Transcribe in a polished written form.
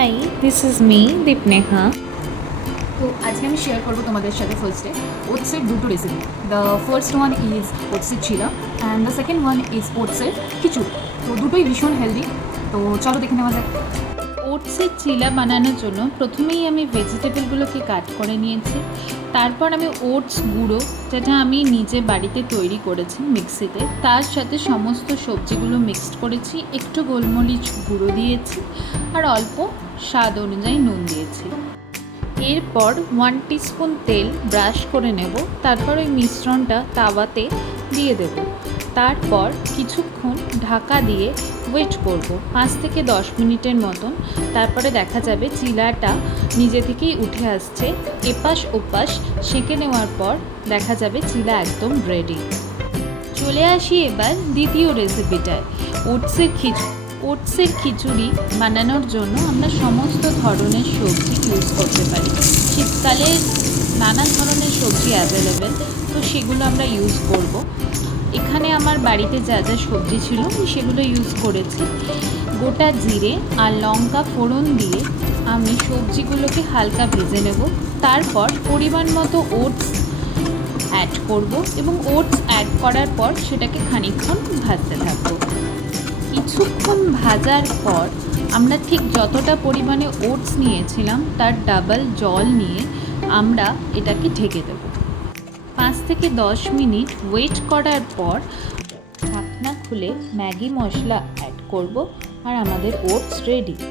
Hi, this is me, Dipneha. তো আজকে আমি শেয়ার করবো তোমাদের সাথে ফার্স্টে ওটসের দুটো রেসিপি। দ্য ফার্স্ট ওয়ান ইজ ওটসের chilla and the second one is ওটসের খিচুড়ি। তো দুটোই ভীষণ হেলদি। তো চলো দেখে নেওয়া যাক। ওটসের চিলা বানানোর জন্য প্রথমেই আমি ভেজিটেবলগুলোকে কাট করে নিয়েছি। তারপর আমি ওটস গুঁড়ো, যেটা আমি নিজে বাড়িতে তৈরি করেছি মিক্সিতে, তার সাথে সমস্ত সবজিগুলো মিক্সড করেছি, একটু গোলমরিচ গুঁড়ো দিয়েছি আর অল্প স্বাদ অনুযায়ী নুন দিয়েছি। এরপর 1 টিস্পুন তেল ব্রাশ করে নেব, তারপর ওই মিশ্রণটা তাওয়াতে দিয়ে দেব। তারপর কিছুক্ষণ ঢাকা দিয়ে ওয়েট করব 5 থেকে 10 মিনিটের মতন। তারপরে দেখা যাবে চিলাটা নিজে থেকেই উঠে আসছে। এপাশ ওপাশ সেঁকে নেওয়ার পর দেখা যাবে চিলা একদম রেডি। চলে আসি এবার দ্বিতীয় রেসিপিটায়, ওটসের খিচুড়ি বানানোর জন্য আমরা সমস্ত ধরনের সবজি ইউজ করতে পারি। শীতকালে নানা ধরনের সবজি অ্যাভেলেবেল, তো সেগুলো আমরা ইউজ করব। এখানে আমার বাড়িতে যা যা সবজি ছিল আমি সেগুলো ইউজ করেছি। গোটা জিরে আর লঙ্কা ফোড়ন দিয়ে আমি সবজিগুলোকে হালকা ভেজে নেব। তারপর পরিমাণ মতো ওটস অ্যাড করব এবং ওটস অ্যাড করার পর সেটাকে খানিকক্ষণ ভাজতে থাকবো। কিছুক্ষণ ভাজার পর আমরা ঠিক যতটা পরিমাণে ওটস নিয়েছিলাম তার ডাবল জল নিয়ে আমরা এটাকে ঢেকে দেব। 5 থেকে 10 মিনিট ওয়েট করার পর ঢাকনা খুলে ম্যাগি মশলা অ্যাড করব আর আমাদের ওটস রেডি।